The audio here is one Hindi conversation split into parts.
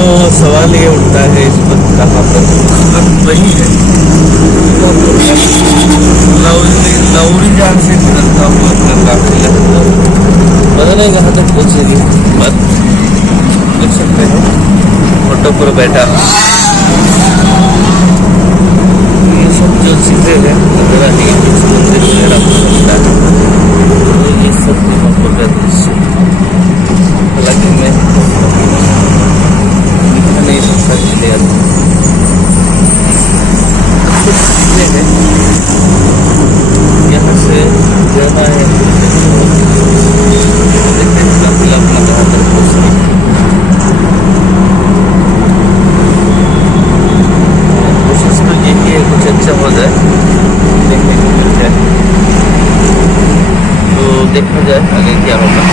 तो सवाल ये उठता है इस वक्त कहाँ पर वही है लौरी जहाँ से गुजरता हूँ अपना काफिला पता नहीं कहाँ तक पहुँचेगी बट देख सकते हैं ऑटो पर बैठा ये सब जो चीज़ें हैं वगैरह ये कुछ मंदिर वगैरह हो सकता है तो ये सब दीमापुर का दृश्य हालांकि मैं दिखा नहीं सकता क्लियर कुछ चीज़ें हैं यहाँ से जाना है देखते हैं काफिला अपना कहाँ तक पहुँचेगा कोशिश तो यही है कुछ अच्छा हो जाए देखने को मिल जाए तो देखा जाए आगे क्या होगा।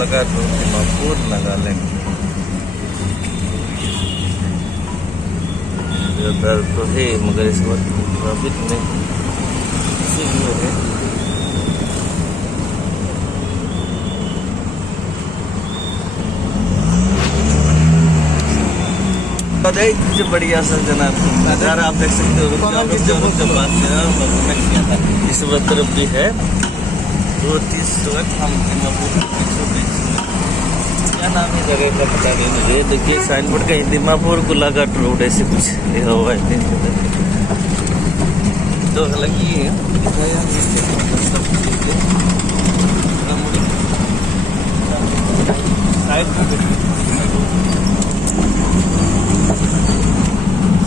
लगा तो दीमापुर नागालैंड उधर तो है मगर इस वक्त ट्रैफिक में है जो बढ़िया सा जनाब नज़ारा आप देख सकते हो इस तरफ भी है 2-3 हम क्या नाम है जगह का पता नहीं मुझे। देखिए साइन बोर्ड का दीमापुर गोलाघाट रोड ऐसे कुछ लिखा हुआ है तो हालांकि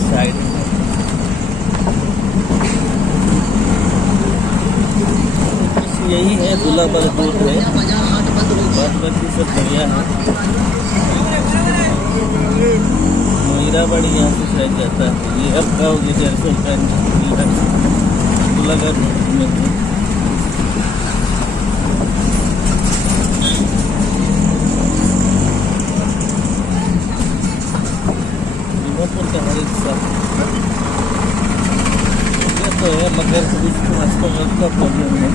साइड यही है दूल्हा दूर है बात बाकी सब बढ़िया है। मीराबाड़ी यहाँ से शायद जाता है ये अब गाँव गोलाघाट में दीमापुर का हर हिस्सा तो है मगर कुछ रास्ता का प्रॉब्लम है।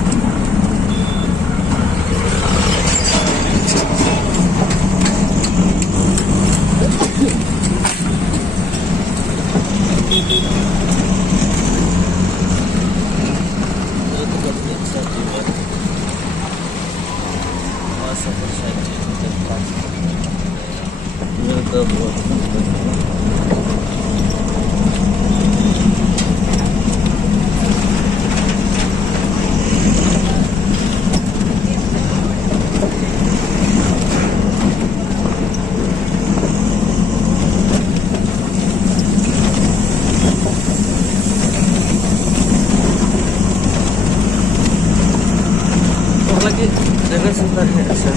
जगह सुंदर है अच्छा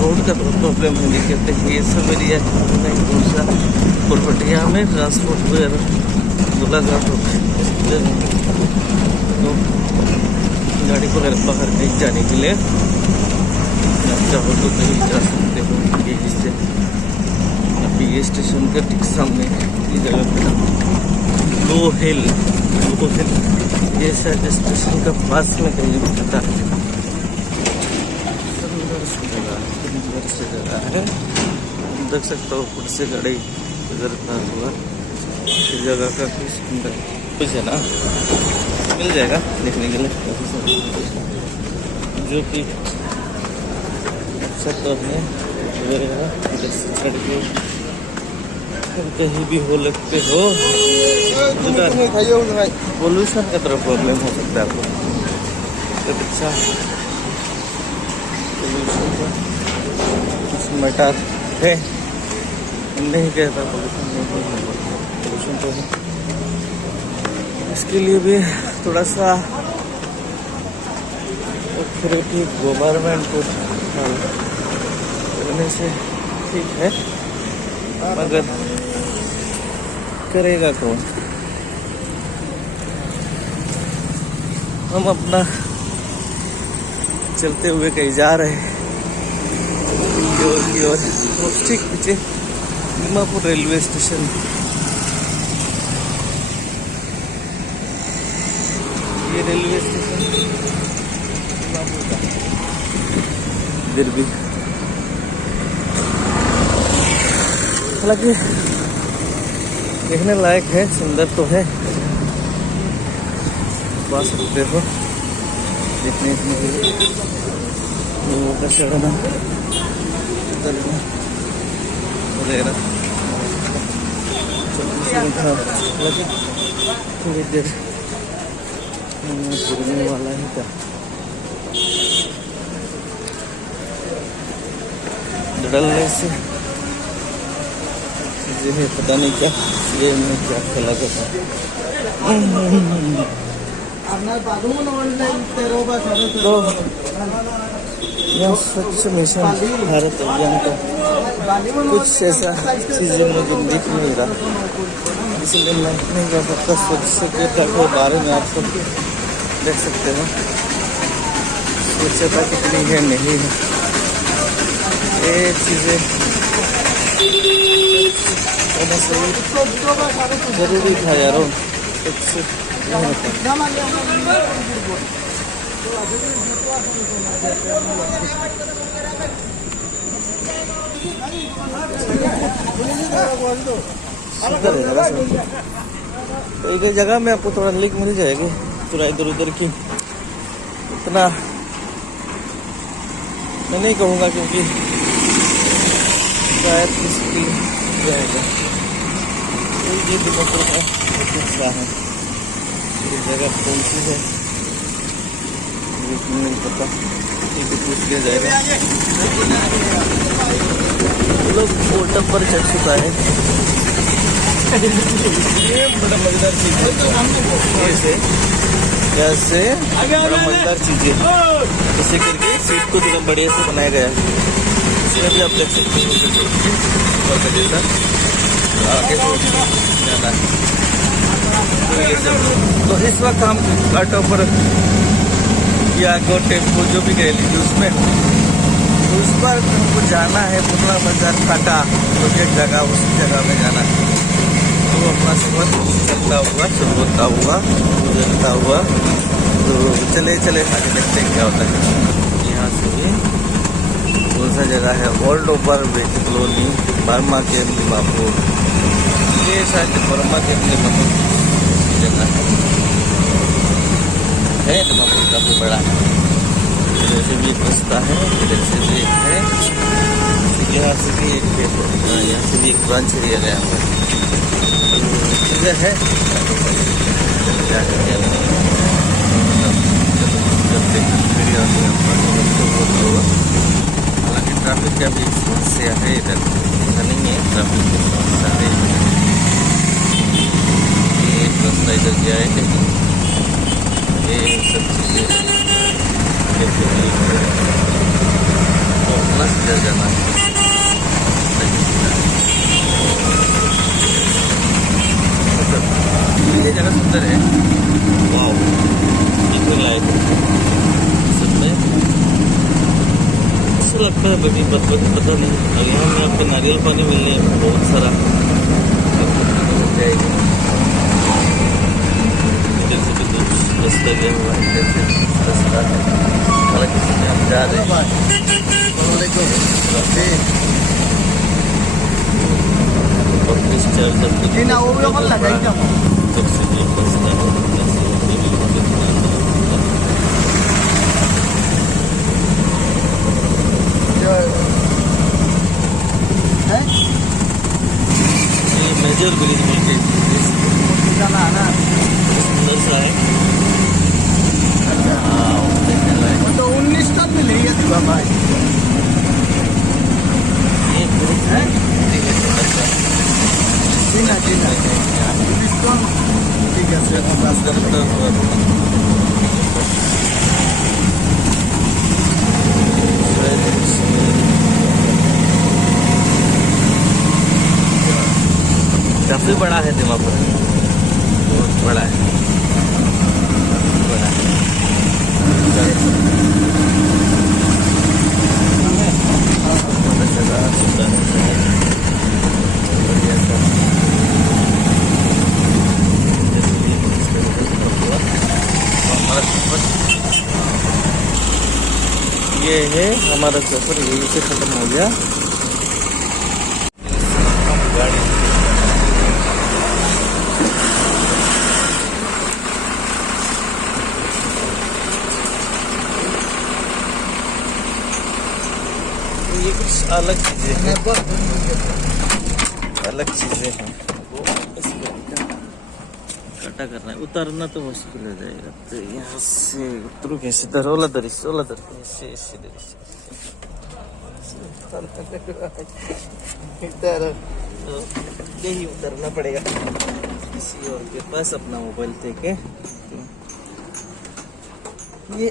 रोड का बहुत प्रॉब्लम है नहीं कहते हैं ये सब एरिया नहीं दूसरा पुरपटिया में ट्रांसपोर्ट वगैरह गोलाघाट तो गाड़ी को बाहर कहीं जाने के लिए चाहो तो कहीं जा सकते हो यही से अभी ये स्टेशन के ठीक सामने ये जगह पर लो हिल ये शायद स्टेशन का पास में कहीं पता है सुंदर से जगह है देख सकते हो ऊपर से गाड़ी गुजरता हुआ इस जगह काफी सुंदर कुछ है ना मिल जाएगा देखने के लिए जो कि अच्छा तो है चढ़ के कहीं भी हो लगते हो पोल्यूशन का तरफ प्रॉब्लम हो सकता है आपको। अच्छा पोल्यूशन का कुछ मटा है, नहीं कहता पोल्यूशन नहीं है, पोल्यूशन तो है। इसके लिए भी थोड़ा सा अथॉरिटी गवर्नमेंट को करने से ठीक है, मगर करेगा कौन? हम अपना चलते हुए कहीं जा रहे हैं की ओर, ठीक पीछे दीमापुर रेलवे स्टेशन। ये रेलवे स्टेशन दीमापुर का इधर भी, हालांकि देखने लायक है, सुंदर तो है, पा सकते हो देखने के लिए लोगों का चढ़ना उतरना वगैरह। थोड़ी देर घूमने वाला है क्या डलने से चीजें है, पता नहीं क्या ये में क्या खेला करता। तो यहाँ स्वच्छ मिशन भारत अभियान का कुछ ऐसा चीजें मुझे दिख नहीं रहा, इसलिए मैं नहीं कह सकता स्वच्छता के बारे में। आप सब देख सकते हो स्वच्छता कितनी है, नहीं है, ये चीजें जरूरी था यारो। कई कई जगह में आपको थोड़ा लिंक मिल जाएगी, थोड़ा इधर उधर की इतना मैं नहीं कहूँगा, क्योंकि शायद किसी जाएगा। ये दीमापुर का हिस्सा है, ये जगह कौन सी है नहीं पता, ये भी पूछ लिया जाएगा। लोग होटल पर चढ़ चुका है। ये बड़ा मजेदार चीज है, जैसे बड़ा मजेदार चीज है, इसे करके सीट को थोड़ा बढ़िया से बनाया गया है। इसमें भी आप देख सकते हैं जैसा आगे जाना है। तो इस वक्त हम ऑटो पर या गो टेम्पो जो भी गए लीजिए उसमें, तो उस पर हमको जाना है पुतला बाजार टाटा प्रोजेक्ट जगह, उसी जगह में जाना है। तो अपना सफर चलता हुआ, चलता हुआ, गुजरता हुआ, तो चले चले आगे देखते हैं क्या होता है। यहाँ से भी कौन सा जगह है, old over bridge colony, Burma camp Dimapur. ये शायद बर्मा कैंप दीमापुर जगह है, दीमापुर काफी बड़ा है। इधर से भी एक रास्ता है, इधर से भी एक है, यहाँ से भी एक है, यहाँ से भी एक ब्रांच दिया गया है। इधर है हालांकि ट्रैफिक का भी समस्या है, इधर ऐसा नहीं है ट्रैफिक की समस्या है। ये एक रास्ता इधर जाएगा, ये सब चीज़ें अपना सीधा जाना है। ये जगह सुंदर है, वाह देखने लायक है। सब में अच्छा लगता है, बड़ी पता नहीं। और यहाँ में आपको नारियल पानी मिलने बहुत सारा जाएगी। इधर से भी कुछ रास्ता गया हुआ है, इधर से रास्ता है, हालांकि हम जा रहे हैं। मेजर ब्रिज बोल के सा है। तो 19 टन मिल रही है दिवा भाई। ये ग्रुप है छोटा सा। ठीक है 19 टन ठीक है सर। काफी बड़ा है दिमापुर, बहुत बड़ा है, बड़ा है। ये है हमारा सफर, यही से खत्म हो गया। गाड़ी ये कुछ अलग चीजें हैं, अलग चीजें हैं। वो इसको कटा करना है, उतारना तो मुश्किल हो जाएगा। तो यहाँ से उतरू कैसे? दरोला दरिश ऐसे ऐसे दरिश तो यही उतरना पड़ेगा किसी और के पास अपना मोबाइल देके। ये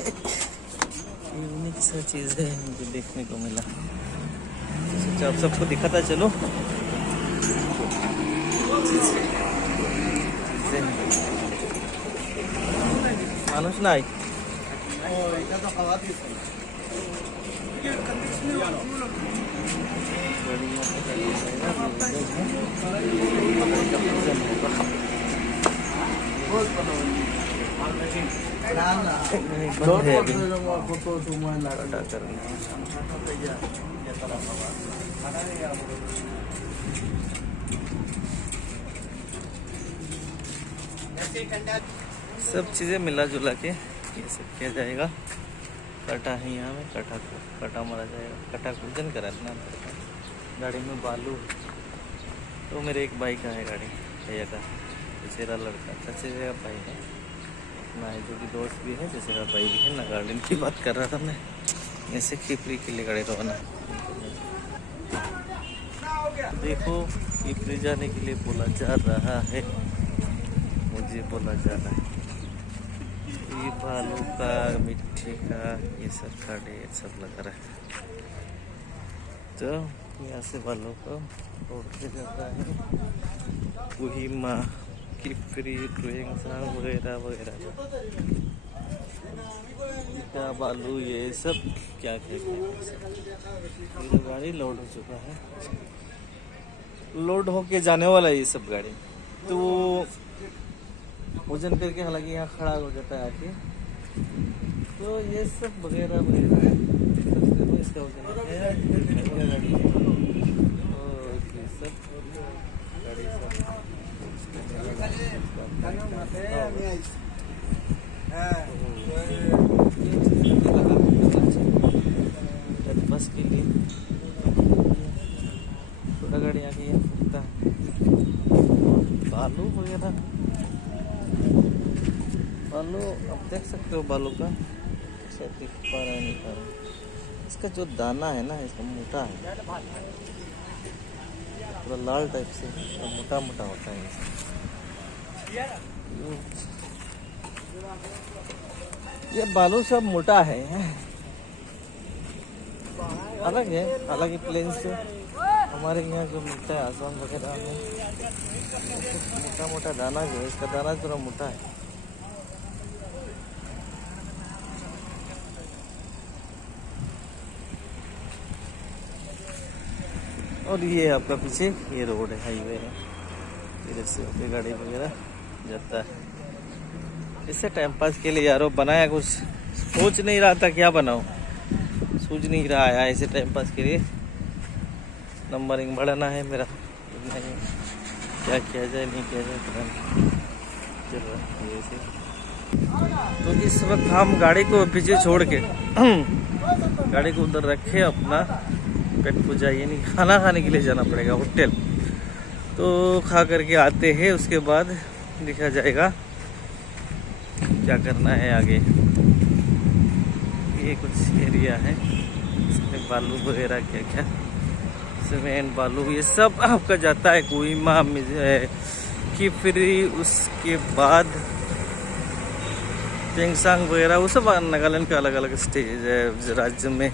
यूनिक सा चीज है मुझे देखने को मिला, सोचा आप सबको दिखाता चलो। मानुष ना सब चीजें मिला जुला के ये सब किया जाएगा। कटा है यहाँ में, कटा मारा जाएगा, कटा पूजन कराना पड़ेगा। गाड़ी में बालू तो मेरे एक भाई का है, गाड़ी भैया का, चचेरा लड़का, चचेरा भाई है ना, जो कि दोस्त भी है, चचेरा भाई भी है ना। गार्डन की बात कर रहा था मैं, ऐसे खिपरी के लिए गाड़ी रवाना। देखो खिपरी जाने के लिए बोला जा रहा है, मुझे बोला जा रहा है। ये बालू का, मिट्टी का, ये सब काटे सब लगा रहा है। तो यहाँ से बालू को तोड़ के जाता है कोहिमा, खिपरी, वगैरह वगैरह का बालू, ये सब क्या कहते हैं। ये गाड़ी लोड हो चुका है, लोड होके जाने वाला है ये सब गाड़ी। तो वजन करके हालांकि यहाँ खड़ा हो जाता है आके, तो ये सब वगैरह वगैरह इसका वजन है गाड़ी, सब गाड़ी सब बस के लिए छोटा गाड़ी आ गई है। बालू वगैरह, बालू आप देख सकते हो, बालू का शायद दिख पा रहा नहीं पा रहा। इसका जो दाना है ना, इसका मोटा है, थोड़ा लाल टाइप से मोटा मोटा होता है। ये बालू सब मोटा है, अलग है हालांकि प्लेन से। हमारे यहाँ जो मिलता है आसाम वगैरह में, मोटा मोटा दाना जो है, इसका दाना थोड़ा मोटा है। और ये आपका पीछे ये रोड है, हाईवे है, इधर से होके गाड़ी वगैरह जाता है। इससे टाइम पास के लिए यारो बनाया, कुछ सोच नहीं रहा था क्या बनाऊं, सूझ नहीं रहा है। ऐसे टाइम पास के लिए नंबरिंग बढ़ाना है मेरा, नहीं क्या किया जाए नहीं किया जाए पता नहीं चल रहा है ऐसे। तो इस वक्त हम गाड़ी को पीछे छोड़ के गाड़ी को उधर रखे, अपना पेट पूजा यानी खाना खाने के लिए जाना पड़ेगा होटल। तो खा करके आते हैं, उसके बाद देखा जाएगा क्या करना है आगे। ये कुछ एरिया है, इसमें बालू वगैरह क्या क्या सीमेंट बालू ये सब आपका जाता है कोहिमा की। फिर उसके बाद चेंगसांग वगैरह वो सब नागालैंड का अलग अलग स्टेज है, राज्य में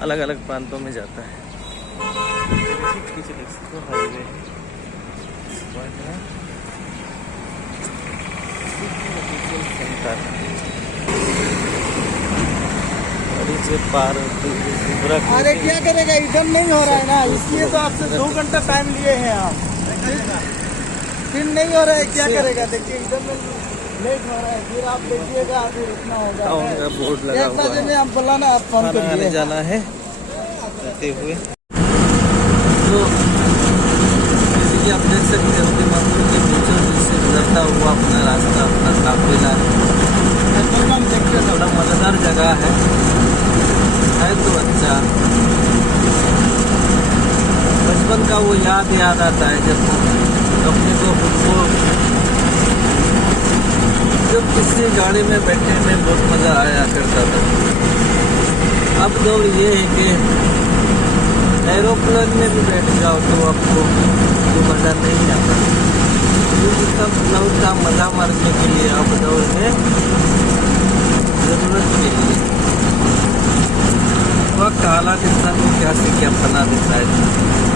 अलग अलग प्रांतों में जाता है। हाईवे से पार। अरे क्या करेगा, इधर नहीं हो रहा है ना, इसलिए तो आपसे 2 घंटा टाइम लिए हैं आप। फिर नहीं हो रहा है, क्या करेगा। देखिए इधर में लेट हो रहा है, फिर आप देखिएगा, फिर इतना होगा। बोर्ड लगा हुआ है, में आप बोलाना, आप फोन कर जाना है रहते हुए। तो जैसे कि आप देख सकते हो दिमापुर के बीचों बीच से गुजरता हुआ अपना रास्ता, अपना काफिला थोड़ा मजेदार जगह है तो अच्छा। बचपन का वो याद आता है जब अपने को खुद को जब किसी गाड़ी में बैठने में बहुत मज़ा आया करता था। अब दौर ये है कि एरोप्लेन में भी बैठ जाओ तो आपको वो मज़ा नहीं आता, क्योंकि सब लोग का मज़ा मारने के लिए अब दौर है ज़रूरत के लिए। वक्त हालात इंसान को क्या से क्या बना देता है,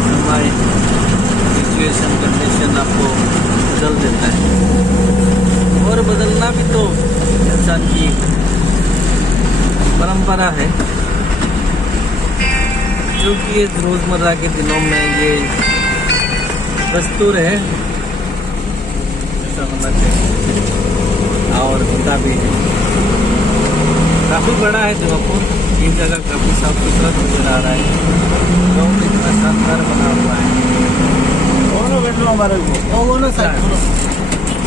हमारे सिचुएशन कंडीशन आपको बदल देता है। और बदलना भी तो इंसान की परंपरा है, जो कि ये रोज़मर्रा के दिनों में ये दस्तूर है, ऐसा होना चाहिए। और होता भी है। काफ़ी बड़ा है दिमापुर, ये जगह काफ़ी साफ सुथरा नजर आ रहा है। गाँव में इतना शानदार बना हुआ है।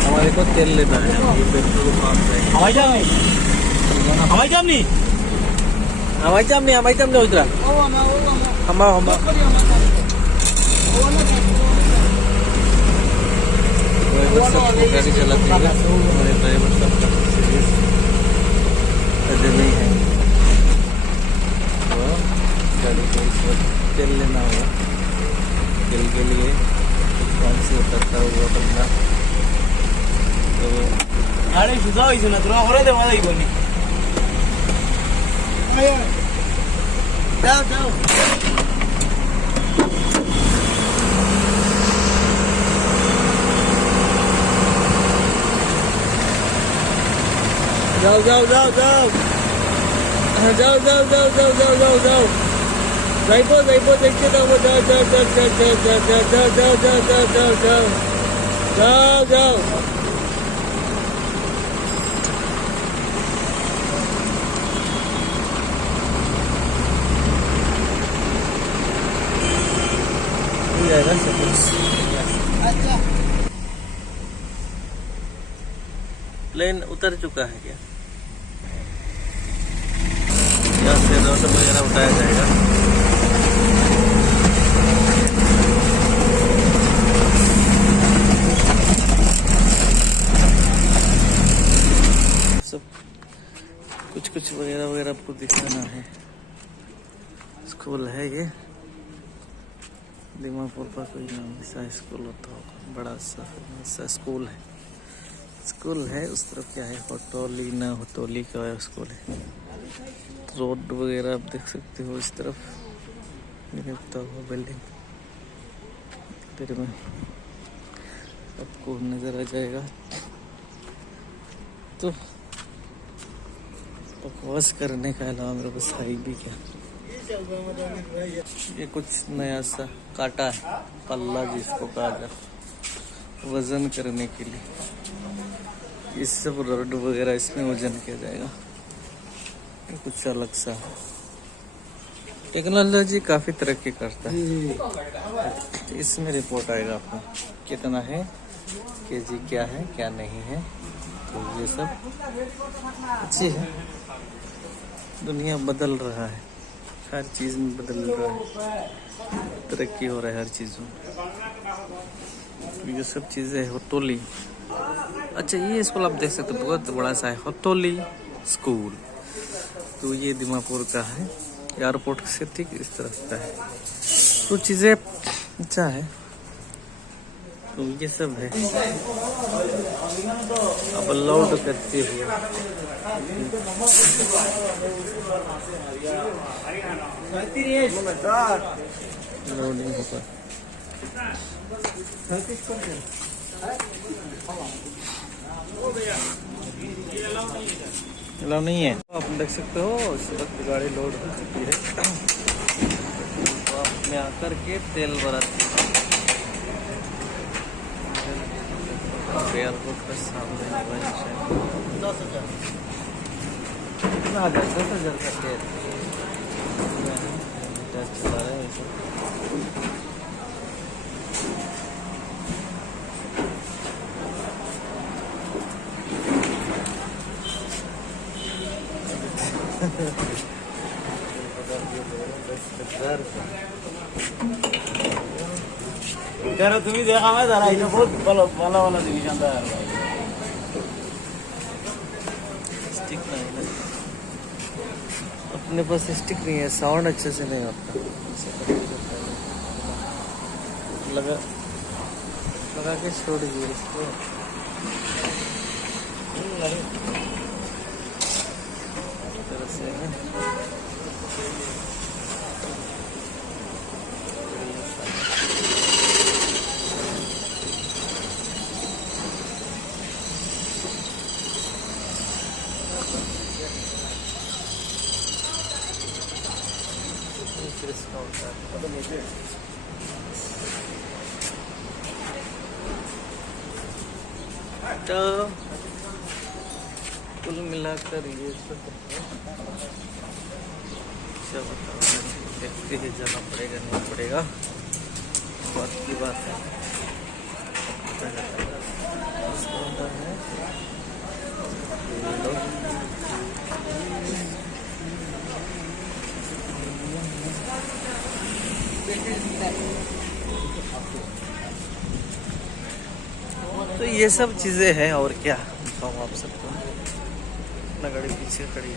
हमारे को तेल लेना है, ये पेट्रोल पंप है। हवाई जाम नहीं उतरा हम गाड़ी चलाते हैं, हमारे ड्राइवर सब सीरियस नहीं है। तो गाड़ी को इस वक्त तेल लेना होगा, तेल के लिए दुकान से उतरता हुआ बंदा तो गाड़ी सुधा हुई ना तुम और दे वाला ही बोलनी। जाओ जाओ जाओ जाओ जाओ जाओ जाओ जाओ जाओ जाओ जाओ जाओ जाओ जाइबो जाइबो देखते जाओ जाओ जाओ जाओ जाओ जाओ जाओ जाओ जाओ जाओ जाओ जाओ जाओ जाओ जाओ जाएगा सब कुछ। अच्छा प्लेन उतर चुका है क्या? यहाँ से रोड वगैरह उठाया जाएगा। सब कुछ वगैरह वगैरह आपको दिखाना है। स्कूल है ये, दिमापुर का कोई नाम ऐसा स्कूल होता होगा, बड़ा सा स्कूल है। स्कूल है उस तरफ क्या है, होटोली का स्कूल है। रोड वगैरह आप देख सकते हो इस तरफ, दिखता हुआ बिल्डिंग इधर में आपको नजर आ जाएगा। तो बकवास करने का अलावा मेरे पास है भी क्या। ये कुछ नया सा काटा है, पल्ला जिसको कहा जाता, वजन करने के लिए। इस सब रोड वगैरह इसमें वजन किया जाएगा। ये कुछ अलग सा टेक्नोलॉजी काफ़ी तरक्की करता है। इसमें रिपोर्ट आएगा आपको कितना है, केजी क्या है क्या नहीं है। तो ये सब अच्छी है, दुनिया बदल रहा है, हर चीज़ में बदल रहा है, तरक्की हो रहा है हर चीज़ों में। ये सब चीज़ें होटोली अच्छा, ये स्कूल आप देख सकते हो, बहुत बड़ा सा है, हथौली स्कूल। तो ये दीमापुर का है, एयरपोर्ट से ठीक इस तरफ का है। तो चीज़ें अच्छा है, तो ये सब है। अब लोड करते हुए लोडिंग होगा। अलाउ नहीं है, आप देख सकते हो इस वक्त गाड़ी लोड हो चुकी है। तो आप में आकर के तेल भराते हैं। एयरपोर्ट का सामने 10,000 कितना आ जाए, 10,000 का तेल चला रहे हैं इसे। करो तुम्ही देखा मैं जरा इधर बहुत वाला वाला डिवीजन था यार। स्टिक नहीं है अपने पास, स्टिक नहीं है, साउंड अच्छे से नहीं होता। लगा लगा के छोड़ दिए इसको। इस तरह से है। तो कुल मिलाकर ये सब क्या बताओ, देखते ही जाना पड़ेगा नहीं पड़ेगा, बात की बात है। उसके अंदर है ये लोग। तो ये सब चीजें हैं, और क्या बताऊँ आप सबको। अपना गाड़ी पीछे खड़ी है।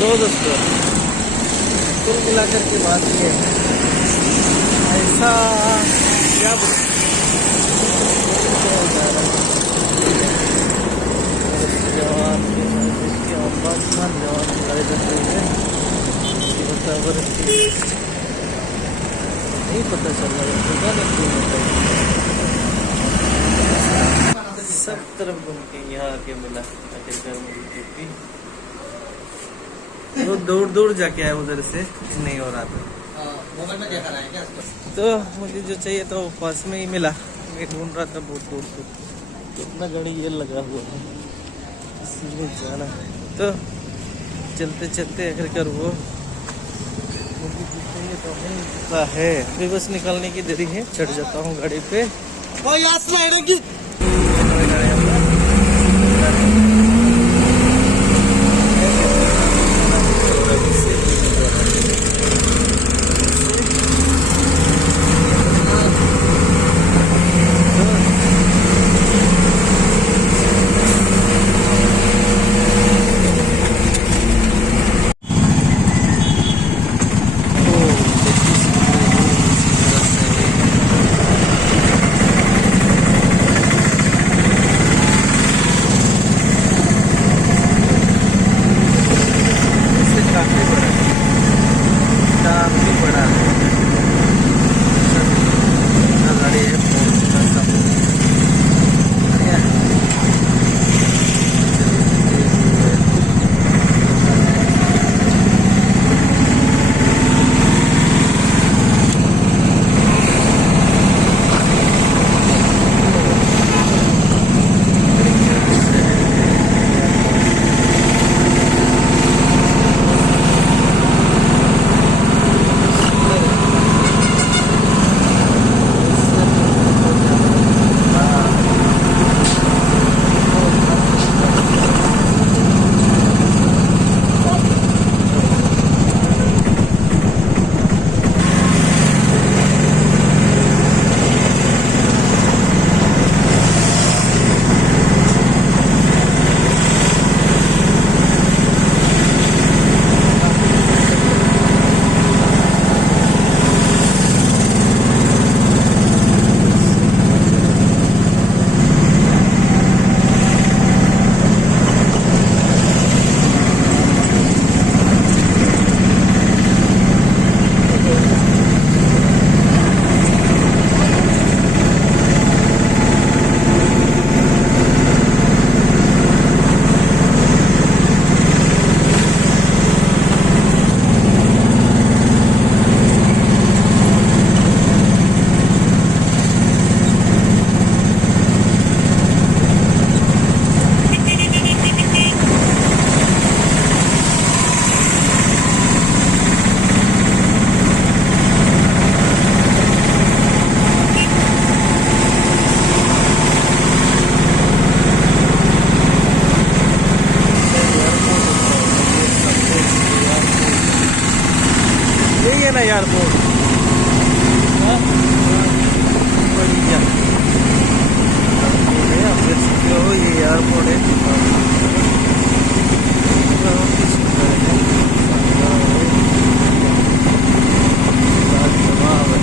तो दोस्तों, कुल मिलाकर के बात ये है, ऐसा क्या जवान गाड़ी चल रही है, नहीं पता चल रहा है। सब तरफ घूम के यहाँ आके मिला, आखिरकार मुझे ड्यूटी। वो दूर दूर जाके आया, उधर से नहीं हो रहा था। मोबाइल में क्या कर रहा है क्या? तो मुझे जो चाहिए था वो पास में ही मिला। मैं ढूंढ रहा था बहुत दूर दूर, तो अपना गाड़ी ये लगा हुआ है, इसलिए जाना है। तो चलते चलते आखिरकार वो मुझे जो चाहिए तो नहीं मिलता है। अभी बस निकलने की देरी है, चढ़ जाता हूँ गाड़ी पे। कोई आसमा है कि बढ़िया। आप देख सकते हो ये एयरपोर्ट है। बहुत ही सुंदर है, लाजवाब है।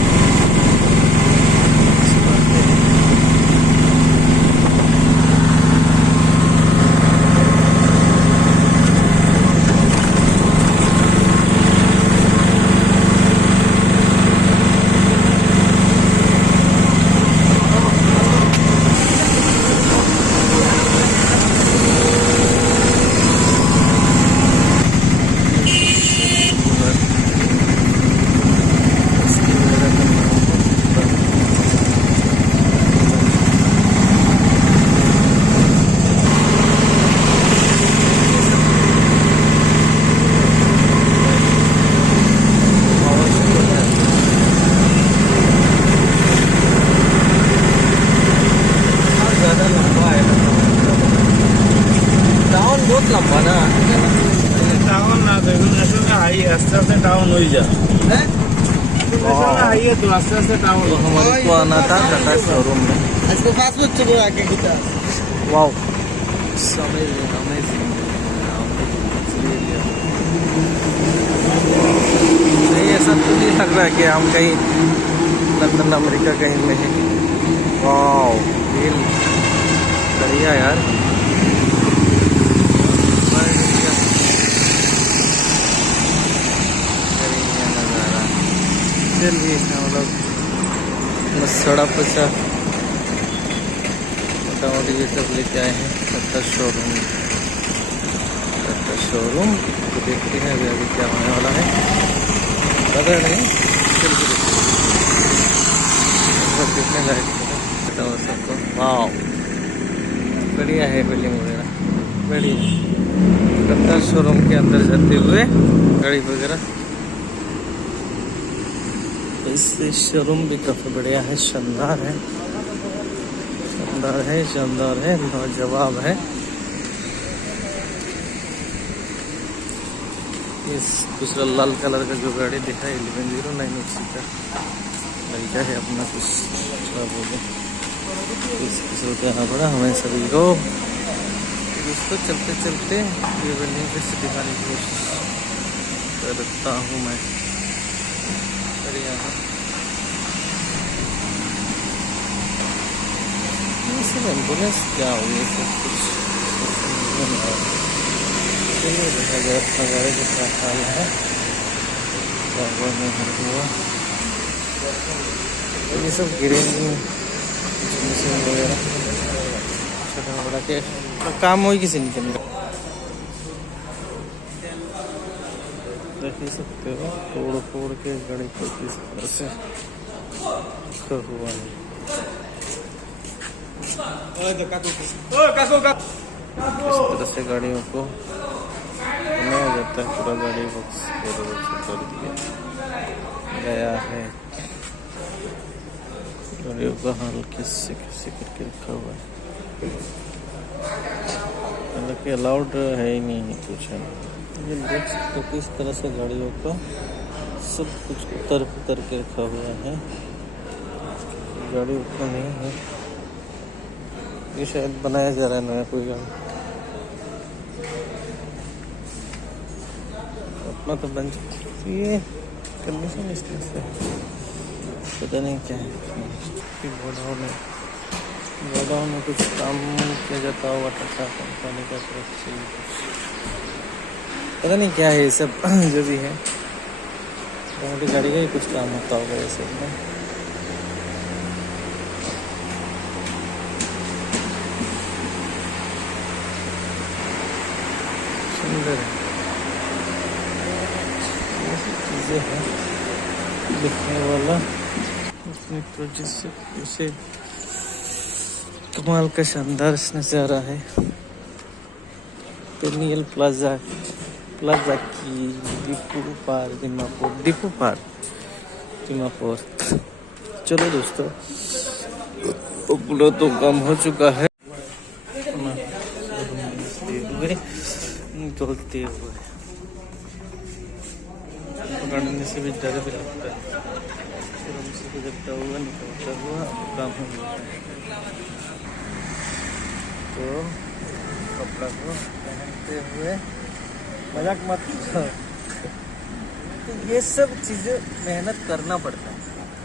बहुत लंबा ना टाउन ना तो नेशनल का हाई आस्ते आस्ते टाउन हो ही जा नेशनल का हाई है तो आस्ते आस्ते टाउन तो हमारे को आना था टाटा शोरूम में। इसको फास्ट फूड चलो आके कितना वाओ नहीं ऐसा तो नहीं लग रहा कि हम कहीं लंदन अमेरिका कहीं में है। वाओ बढ़िया यार, नज़ारा। चलिए हम लोग सड़क पर मोटामोटी ये सब लेके आए हैं टाटा शोरूम तो देखते हैं अभी क्या होने वाला है, पता नहीं। चलिए सब देखने लायक सबको। वाह बढ़िया है, बिल्डिंग वगैरह बढ़िया। टाटा शोरूम के अंदर जाते हुए गाड़ी वगैरह, इस शोरूम भी काफ़ी बढ़िया है, शानदार है, शानदार है, लाजवाब है। इस दूसरा लाल कलर का जो गाड़ी दिखा है 1109 उसी का लड़का है अपना कुछ बोले इसको आना पड़ा हमें सभी को। इसको चलते चलते ये बिल्डिंग पे से दिखाने की कोशिश करता हूँ मैं। बढ़िया है ये सब एम्बुलेंस क्या हो ये सब कुछ चलिए देखा जाए अपना गाड़ी का क्या हाल है, हुआ ये सब गिरेंगे मशीन वगैरह छोटा बड़ा के काम हो किसी नहीं करने। देख ही सकते हो तोड़ फोड़ के गाड़ी को किस तरह से हुआ है। इस तरह से गाड़ियों को बनाया जाता है, पूरा गाड़ी बॉक्स कर दिया गया है। गाड़ियों का हाल किससे करके रखा हुआ है, हालांकि अलाउड है ही नहीं कुछ है। ये देख सकते हो किस तरह से गाड़ियों का सब कुछ उतर के रखा हुआ है, गाड़ी उतना नहीं है। ये शायद बनाया जा रहा है नया कोई गाड़ी, अपना तो बन ये कंडीशन इसमें से पता नहीं क्या है। गोडाउन में कुछ काम किया जाता होगा टाटा कंपनी का तरफ से, पता नहीं क्या है ये सब जो भी है। गाड़ी का ही कुछ काम होता होगा ये सब में। सुंदर है, ऐसी चीज़ें हैं दिखने वाला उसमें तो जिससे उसे कमाल का शानदार नज़ारा है। पेनियल प्लाजा की डिपू पार दिमापुर। चलो दोस्तों अपना तो काम हो चुका है, निकलते हुए पकड़ने से भी डर भी लगता है। गुजरता हुआ निकलता हुआ काम हो गया है। तो कपड़ा को पहनते हुए मजाक मत करो। तो ये सब चीज़ें मेहनत करना पड़ता है,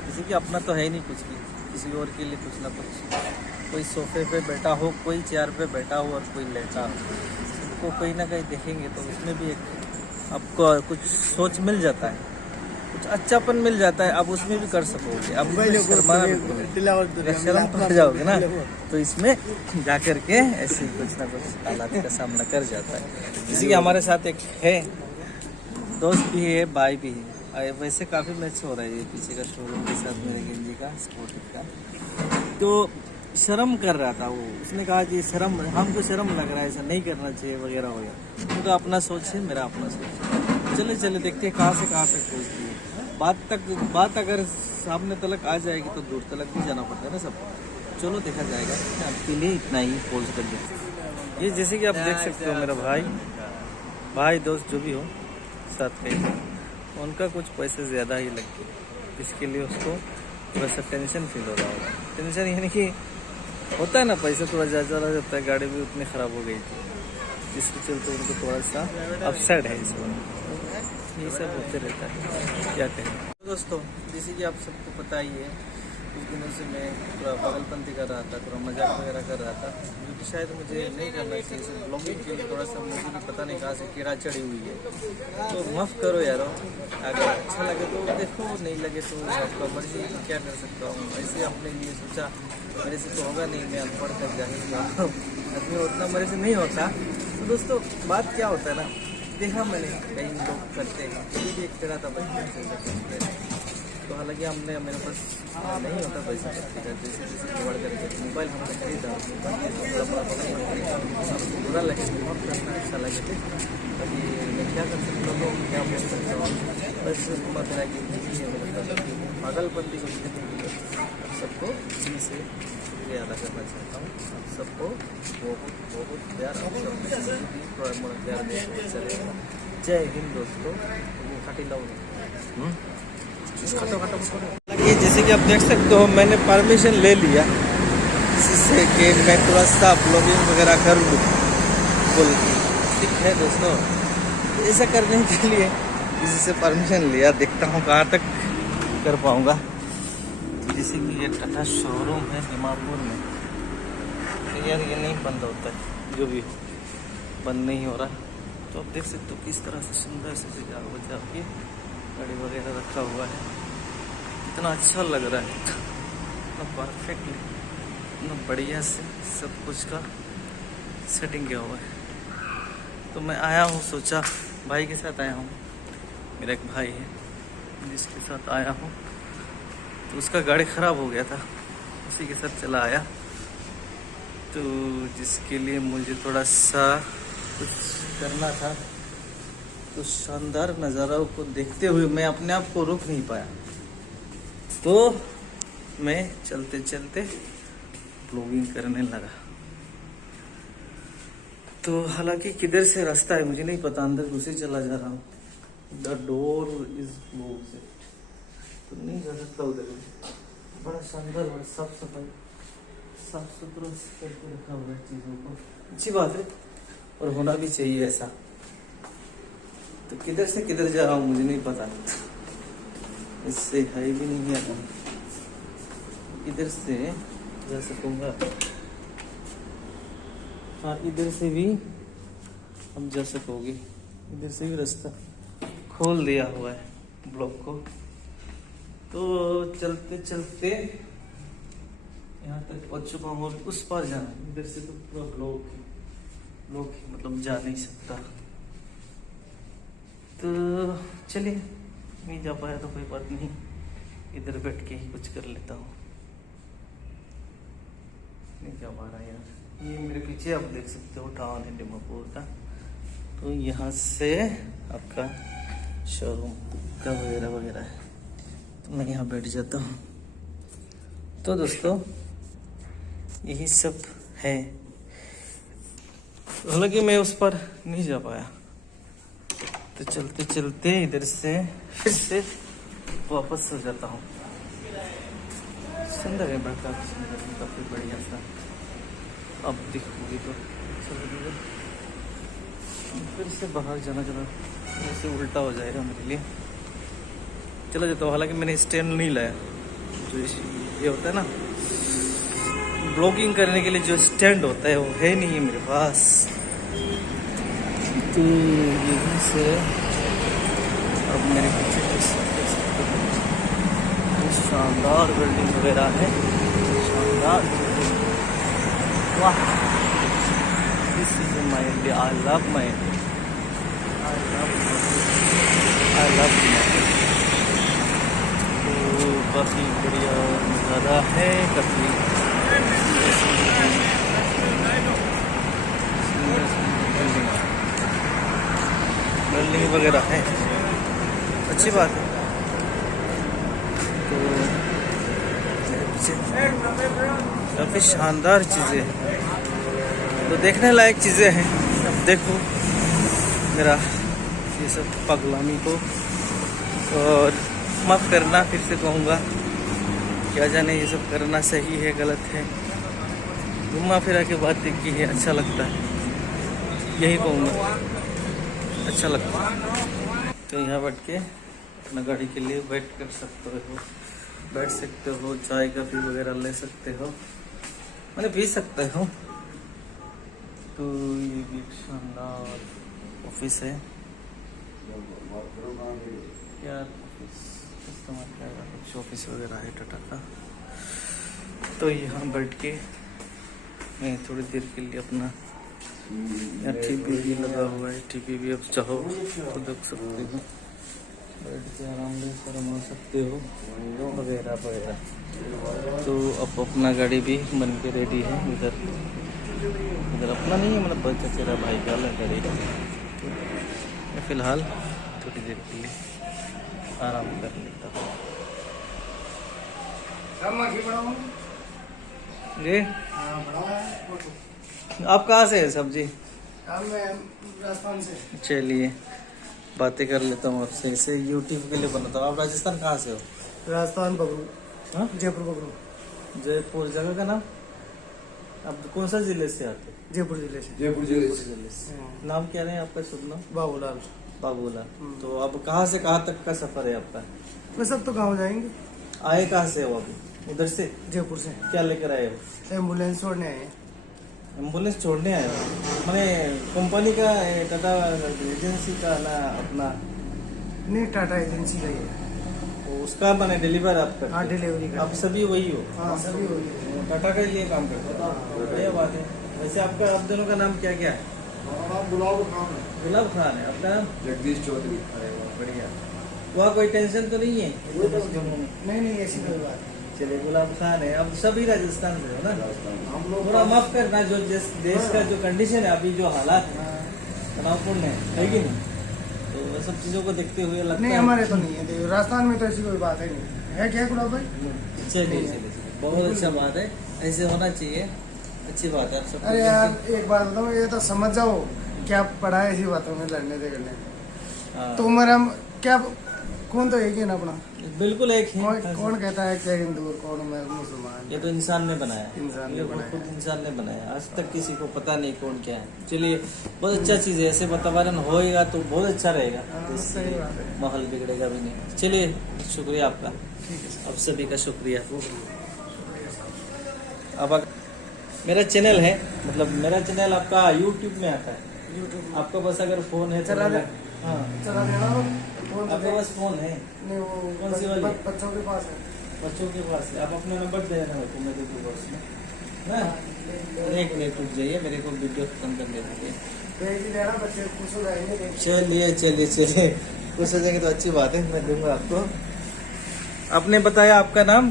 किसी की अपना तो है ही नहीं कुछ भी, किसी और के लिए कुछ ना कुछ। कोई सोफे पे बैठा हो, कोई चेयर पे बैठा हो और कोई लेटा हो, सबको कहीं ना कहीं देखेंगे तो उसमें भी एक आपको कुछ सोच मिल जाता है, कुछ अच्छापन मिल जाता है, आप उसमें भी कर सकोगे। अब शर्माना बिल्कुल, शर्म पड़ जाओगे ना तो इसमें जा कर के ऐसे कुछ ना कुछ हालात का सामना कर जाता है। जैसे कि हमारे साथ एक है दोस्त भी है, भाई भी है, वैसे काफ़ी मैच हो रहा है ये पीछे का शोरूम के साथ मेरे गेंजी का स्पोर्टिव का। तो शर्म कर रहा था वो, उसने कहा कि शर्म, हमको शर्म लग रहा है, ऐसा नहीं करना चाहिए वगैरह वगैरह। उनका तो अपना सोच है, मेरा अपना सोच है। चले चले देखते हैं कहाँ से कहाँ तक पहुँचती है बात अगर सामने तलक आ जाएगी तो दूर तलक भी जाना पड़ता है ना सबको। चलो देखा जाएगा, आपके लिए इतना ही पोज कर देते। ये जैसे कि आप देख सकते हो मेरा भाई दोस्त जो भी हो साथ में, उनका कुछ पैसे ज़्यादा ही लगते हैं, इसके लिए उसको थोड़ा सा टेंशन फील हो रहा होगा। टेंशन यानी कि होता है ना, पैसा थोड़ा ज़्यादा लग जाता है, गाड़ी भी उतनी ख़राब हो गई थी जिसके चलते उनको थोड़ा सा अपसेट है इस बार। ये सब होते रहता है, क्या कहें। तो दोस्तों जैसे कि आप सबको पता ही है, कुछ दिनों से मैं थोड़ा पागलपंती कर रहा था, थोड़ा मजाक वगैरह कर रहा था, जो कि शायद मुझे नहीं करना चाहिए। ब्लॉगिंग के लिए थोड़ा सा मुझे भी पता नहीं कहाँ से कीड़ा चढ़ी हुई है, तो माफ़ करो यारो। अगर अच्छा लगे तो देखो, नहीं लगे तो आपका मर्जी, क्या कर सकता हूँ। ऐसे अपने लिए सोचा मेरे से तो होगा नहीं, मैं अनपढ़ कर जाएगा आदमी, उतना मेरे से नहीं होता। तो दोस्तों बात क्या होता है ना, देखा मैंने कई लोग करते हैं, ये भी एक तरह था बचपन से करते हैं। तो हालांकि हमने मेरे पास नहीं होता पैसा का, जैसे जुगाड़ करके मोबाइल हमने खरीदा, बुरा लगे बहुत करना, अच्छा लगे थे। अभी मैं क्या कर सकता हूँ, क्या बोल सकता हूँ, बस मेरा कि पागलपंती को सबको दिल से शुक्रिया अदा करना चाहता हूँ। आप सबको बहुत बहुत प्यार, आप सब थोड़ा मोड़ा प्यार देना चलेगा। जय हिंद दोस्तों। वो खाटी लाओ ये जैसे कि आप देख सकते हो, मैंने परमिशन ले लिया इससे कि मैं थोड़ा सा ब्लॉगिंग वगैरह कर लूँ बोल, ठीक है दोस्तों। ऐसा करने के लिए किसी से परमिशन लिया, देखता हूँ कहाँ तक कर पाऊँगा। जैसे कि ये टाटा शोरूम है दिमापुर में, तो यार ये नहीं बंद होता है, जो भी हो बंद नहीं हो रहा। तो आप देख सकते हो किस तरह से सुंदर से सजा के गाड़ी वगैरह रखा हुआ है, कितना अच्छा लग रहा है, इतना परफेक्टली, इतना बढ़िया से सब कुछ का सेटिंग किया हुआ है। तो मैं आया हूँ, सोचा भाई के साथ आया हूँ, मेरा एक भाई है जिसके साथ आया हूँ, तो उसका गाड़ी ख़राब हो गया था, उसी के साथ चला आया। तो जिसके लिए मुझे थोड़ा सा कुछ करना था, तो शानदार नज़ारों को देखते हुए मैं अपने आप को रोक नहीं पाया, तो मैं चलते चलते ब्लॉगिंग करने लगा। तो हालांकि किधर से रास्ता है मुझे नहीं पता, अंदर घुसे चला जा रहा हूँ। द डोर इज क्लोज्ड, तो नहीं जा सकता उधर। बड़ा शानदार, बड़ा साफ सफाई, साफ सुथरा करके रखा हुआ है चीज़ों को, अच्छी बात है और होना भी चाहिए ऐसा। तो किधर से किधर जा रहा हूँ मुझे नहीं पता, इससे है भी नहीं है, इधर से जा सकूँगा। हाँ इधर से भी हम जा सकोगे, इधर से भी रास्ता खोल दिया हुआ है ब्लॉक को। तो चलते चलते यहाँ तक पहुँच चुका हूँ और उस पार जाना है, इधर से तो पूरा ब्लॉक ही मतलब जा नहीं सकता। तो चलिए, नहीं जा पाया तो कोई बात नहीं, इधर बैठ के ही कुछ कर लेता हूँ। नहीं जा पा रहा यार, ये मेरे पीछे आप देख सकते हो टाउन है दिमापुर का, तो यहाँ से आपका शोरूम का वगैरह वगैरह है, तो मैं यहाँ बैठ जाता हूँ। तो दोस्तों यही सब है, हालांकि मैं उस पर नहीं जा पाया, तो चलते चलते इधर से फिर से वापस हो जाता हूँ। सुंदर है, बड़ा काफी सुंदर है, काफी बढ़िया सा। अब दिखोगी तो चलो फिर से बाहर जाना, चलो ऐसे उल्टा हो जाएगा मेरे लिए। चलो जाता हूँ। हालांकि मैंने स्टैंड नहीं लाया, जो ये होता है ना ब्लॉगिंग करने के लिए जो स्टैंड होता है वो है नहीं है मेरे पास। तो यहीं से अब मेरे पीछे शानदार बिल्डिंग वगैरह है, शानदार बिल्डिंग। वाह, this is my India, I love my India, I love तो काफ़ी बढ़िया नज़ारा है, काफ़ी बिल्डिंग वगैरह है, अच्छी बात है। तो काफ़ी शानदार चीज़ें हैं, तो देखने लायक चीज़ें हैं। अब देखो मेरा ये सब पगलामी को, और माफ़ करना, फिर से कहूँगा, क्या जाने ये सब करना सही है गलत है, घुमा फिरा के बात की है, अच्छा लगता है, यही कहूँगा, अच्छा लगता है। तो यहाँ बैठ के अपना गाड़ी के लिए वेट कर सकते हो, बैठ सकते हो, चाय कॉफ़ी वगैरह ले सकते हो, मैंने पी सकते हो। तो ये भी एक शानदार ऑफिस है यार, कुछ ऑफिस वगैरह है टाटा का। तो यहाँ बैठ के मैं थोड़ी देर के लिए अपना टीवी भी लगा हुआ है, टीवी भी अब चाहो तो देख सकते हो, बैठ के आराम से शर्मा सकते हो वगैरह वगैरह। तो अब अपना गाड़ी भी बन के रेडी है, इधर अपना नहीं है, मतलब बहुत चचेरा भाई का गाड़ी है। मैं फ़िलहाल थोड़ी देर के लिए आराम कर लेता हूँ। जी आप कहाँ से है सब्जी? राजस्थान से। चलिए बातें कर लेता हूँ आपसे, इसे यूट्यूब के लिए बनाता हूँ। आप राजस्थान कहाँ से हो? राजस्थान बबरू, हाँ जयपुर बबरू। जयपुर जगह का नाम? आप कौन सा जिले से आते हैं? जयपुर जिले से। जयपुर जिले से। नाम क्या है आपका शुभ नाम? बाबूलाल। बाबूलाल। तो अब कहाँ से कहाँ तक का सफर है आपका? वह सब तो गाँव जाएंगे। आए कहाँ से हो अभी? उधर से? जयपुर से। क्या लेकर आए हो? एम्बुलेंस छोड़ने आए हैं। एम्बुलेंस छोड़ने आए हो? मैंने कंपनी का टाटा एजेंसी का ना अपना? नहीं, टाटा एजेंसी का ही है। तो उसका मैंने डिलीवर आप करते? हाँ, डिलीवरी का। आप सभी वही हो? हाँ, सभी वही है। टाटा का ये काम करते हो? बढ़िया बात है। वैसे आपका, आप दोनों का नाम क्या क्या है? गुलाब खान। गुलाब खान है। अपना नाम? जगदीश चौधरी। अरे वाह, बढ़िया। वहाँ कोई टेंशन तो नहीं है? नहीं, ऐसी कोई बात नहीं। चलिए, गुलाब खान है। अब सभी राजस्थान से हो ना? हम लोग थोड़ा माफ करना, जो जिस देश का जो कंडीशन है अभी, जो हालात है तनावपूर्ण है कि नहीं, तो वो सब चीजों को देखते हुए लगता नहीं, है। हमारे तो नहीं है, राजस्थान में तो ऐसी कोई बात है नहीं है। क्या गुलाब भाई? चलिए, बहुत अच्छा बात है, ऐसे होना चाहिए, अच्छी बात है। आप सब अरे यार एक बात बताओ, ये तो समझ जाओ, क्या पढ़ा है ऐसी बातों में लड़ने झगड़ने। हाँ, तो मेरा क्या, कौन तो एक ही ना अपना। बिल्कुल एक ही। कौन कहता है क्या हिंदू और कौन मुसलमान? ये तो इंसान ने बनाया, इंसान ने ये बनाया। खुद इंसान ने बनाया। आज तक किसी को पता नहीं कौन क्या है। चलिए, बहुत अच्छा चीज़ है, ऐसे वातावरण होएगा तो बहुत अच्छा रहेगा, हाँ, सही बात है। माहौल बिगड़ेगा भी नहीं। चलिए, शुक्रिया आपका, ठीक है। आप सभी का शुक्रिया। अब मेरा चैनल है, मतलब मेरा चैनल आपका यूट्यूब में आता है। यूट्यूब आपका बस अगर फोन है तो चला दे। हाँ, चला देना। फोन तो आपके पास फोन है? नहीं, वो कौन सी वाली? बच्चों के पास है। बच्चों के पास है। आप अपना नंबर दे देना मेरे को, मैं दे दूँगा उसमें ना। एक मिनट रुक जाइए, मेरे को वीडियो खत्म करने दीजिए। भेज ही देना, बच्चे खुश हो जाएंगे देख के। चलिए, खुश हो जाएंगे तो अच्छी बात है, मैं दूंगा आपको। आपने बताया आपका नाम?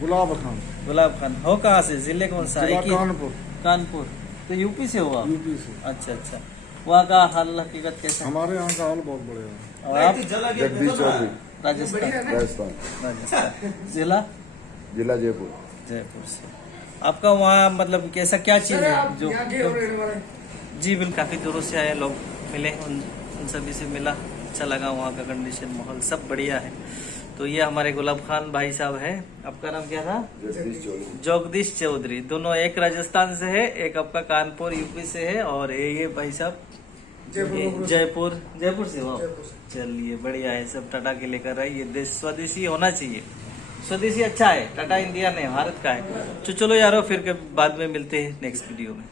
गुलाब खान। गुलाब खान। हो कहाँ से? जिले कौन सा? एक ही? कानपुर। कानपुर। तो यूपी से हो आप? यूपी से। अच्छा। वहाँ का हाल हकीकत कैसा है? हमारे यहाँ का हाल बहुत बढ़िया है। और आप? जगदीश चौधरी, राजस्थान। राजस्थान। जिला जयपुर। जयपुर से। आपका वहाँ मतलब कैसा, क्या चीज़ है जो? जी बिल्कुल, काफ़ी दूरों से आए लोग मिले, उन सभी से मिला, अच्छा लगा। वहाँ का कंडीशन, माहौल सब बढ़िया है। तो ये हमारे गुलाब खान भाई साहब है। आपका नाम क्या था? जगदीश चौधरी। दोनों एक राजस्थान से है, एक आपका कानपुर यूपी से है, और ये भाई साहब जयपुर से हो। चलिए बढ़िया है, सब टाटा के लेकर आए। ये देश स्वदेशी होना चाहिए, स्वदेशी अच्छा है, टाटा इंडिया ने भारत का है। तो चलो यारो, फिर के बाद में मिलते हैं नेक्स्ट वीडियो में।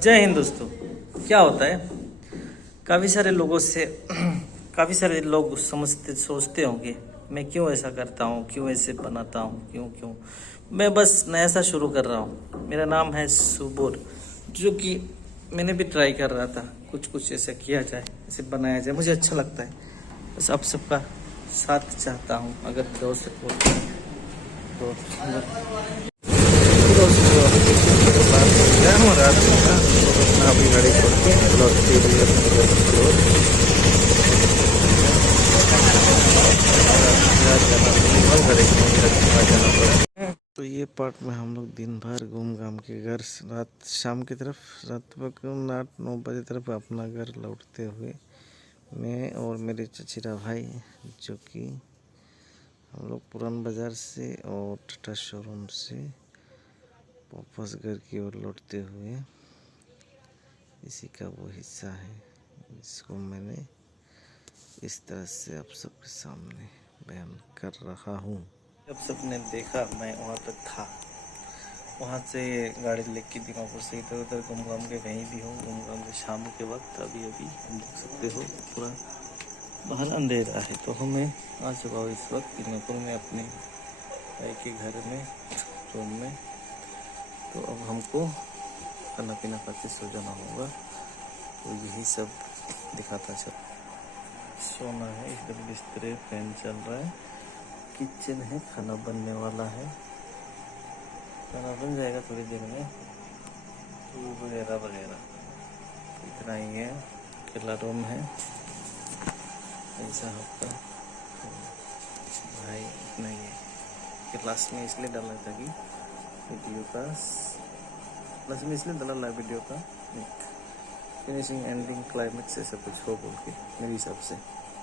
जय हिंद दोस्तों। क्या होता है, काफ़ी सारे लोगों से काफ़ी सारे लोग सोचते होंगे मैं क्यों ऐसा करता हूँ, क्यों ऐसे बनाता हूँ, क्यों मैं बस नया सा शुरू कर रहा हूँ। मेरा नाम है सुबोर, जो कि मैंने भी ट्राई कर रहा था कुछ ऐसा किया जाए, ऐसे बनाया जाए, मुझे अच्छा लगता है। बस आप सबका साथ चाहता हूँ, अगर दोस्त तो अभी गाड़ी छोड़ तो ये पार्ट में हम लोग दिन भर घूम घाम के घर रात शाम की तरफ, रात 8-9 बजे तरफ अपना घर लौटते हुए मैं और मेरे चचेरा भाई, जो कि हम लोग पुरान बाज़ार से और टाटा शोरूम से वापस घर की ओर लौटते हुए, इसी का वो हिस्सा है जिसको मैंने इस तरह से आप सबके सामने बयान कर रहा हूँ। जब सबने देखा मैं वहाँ तक था, वहाँ से गाड़ी लेके दीमापुर से इधर उधर घूम घाम के कहीं भी हूँ, घूम घाम के शाम के वक्त अभी हम देख सकते हो पूरा बाहर अंधेरा है। तो हमें आ चुका हूँ इस वक्त दीमापुर में अपने भाई के घर में, रूम में। तो अब हमको खाना पीना खाते सो जाना होगा। तो यही सब दिखाता चल, सोना है, इधर बिस्तरे, फैन चल रहा है, किचन है, खाना बनने वाला है, खाना बन जाएगा थोड़ी देर में, वगैरह वगैरह। इतना ही है। अकेला रूम है ऐसा आपका भाई, इतना ही है। क्लास में इसलिए डाला था कि वीडियो का क्लास में इसलिए डाला वीडियो का फिनिशिंग एंडिंग क्लाइमेक्स ऐसा कुछ हो बोल के मेरे हिसाब से।